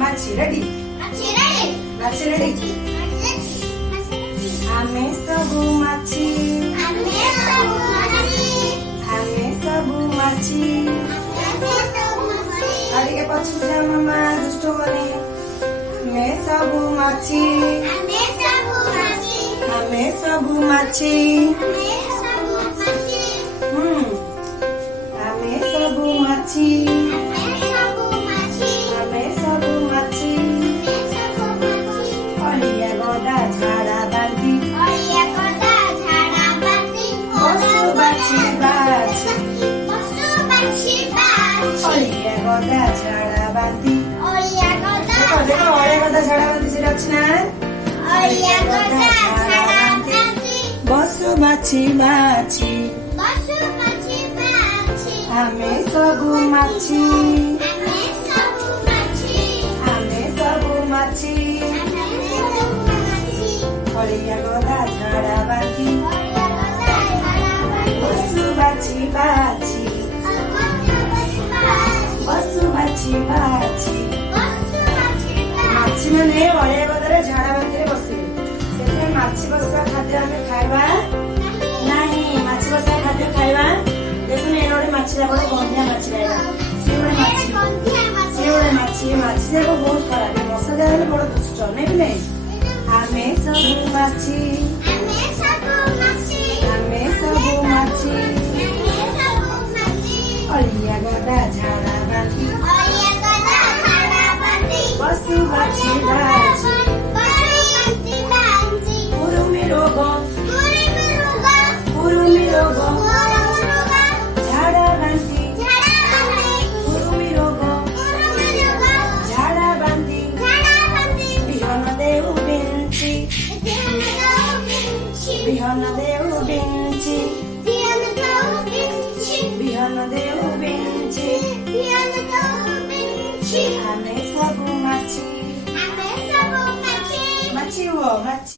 ମାଛି ରେଡି ମାଛି ରେଡି ଆମେ ସବୁ ମାଛି ଆମେ ସବୁ ମାଛି ଆଉ ଟିକେ ପଛକୁ ଯାଅ ମାମା ଦୁଷ୍ଟ କରେ ଆମେ ସବୁ ମାଛି ଆମେ ସବୁ ମାଛି ଆମେ ସବୁ ମାଛି ଆମେ ସବୁ ମାଛି ଅଳିଆ ଗଦା ଝାଡ଼ା ବାନ୍ତି ପଶୁ ବାଛି ବାଛି ଅଳିଆ ଗଦା ଝାଡ଼ା ବାନ୍ତି ଦେଖ ଦେଖ ଅଳିଆ ଗଦା ଝାଡ଼ା ବାନ୍ତି ସେଟା ଅଛି ନା ଅଳିଆ ଗଦା ଝାଡ଼ା ବାନ୍ତି ପଶୁ ବାଛି ବାଛି ଆମେ ସବୁ ମାଛି ଆମେ ସବୁ ମାଛି ଅଳିଆ ଗଦା ଝାଡ଼ା ବାନ୍ତି ପଶୁ ବାଛି ବାଛି ପଶୁ ବାଛି ବାଛି ମାଛି ମାନେ ଅଳିଆ ଗଦାରେ ଝାଡ଼ା ବାନ୍ତିରେ ବସିବେ ସେଥିପାଇଁ ମାଛି ବସିବା ଖାଦ୍ୟ ଆମେ ଖାଇବା ନାହିଁ ମାଛି ବସିବା ଖାଦ୍ୟ ଖାଇବା ଦେଖୁନ ଏ ଗୋଟେ ମାଛି ଗୋଟେ ଗନ୍ଧିଆ ମାଛି ଖାଇବା ସିଏ ଗୋଟେ ମାଛି ମାଛି ଯାକ ବହୁତ ଖରାପ ମଶା ଯାକ ହେଲେ ବଡ ଦୁଷ୍ଟ ନାଇଁ କି ନାଇଁ ଆମେ ସବୁ ମାଛି ଆମେ ସବୁ ମାଛି ଅଳିଆ ଗଦା ଝାଡ଼ା ବାନ୍ତି ପଶୁ ବାଛି ବାଛି କୁରୁମି ରୋଗ ଝାଡ଼ା ବାନ୍ତି କୁରୁମି ରୋଗ ଝାଡ଼ା ବାନ୍ତି ବିହନ ଦେଉ ବିଞ୍ଚି ବିହନ ଦେଉ ବିଞ୍ଚି ବିହନ ଦେଉ ବିଞ୍ଚି ଆମେ ସବୁ ମାଛି ମାଛି ହୁଅ ମାଛି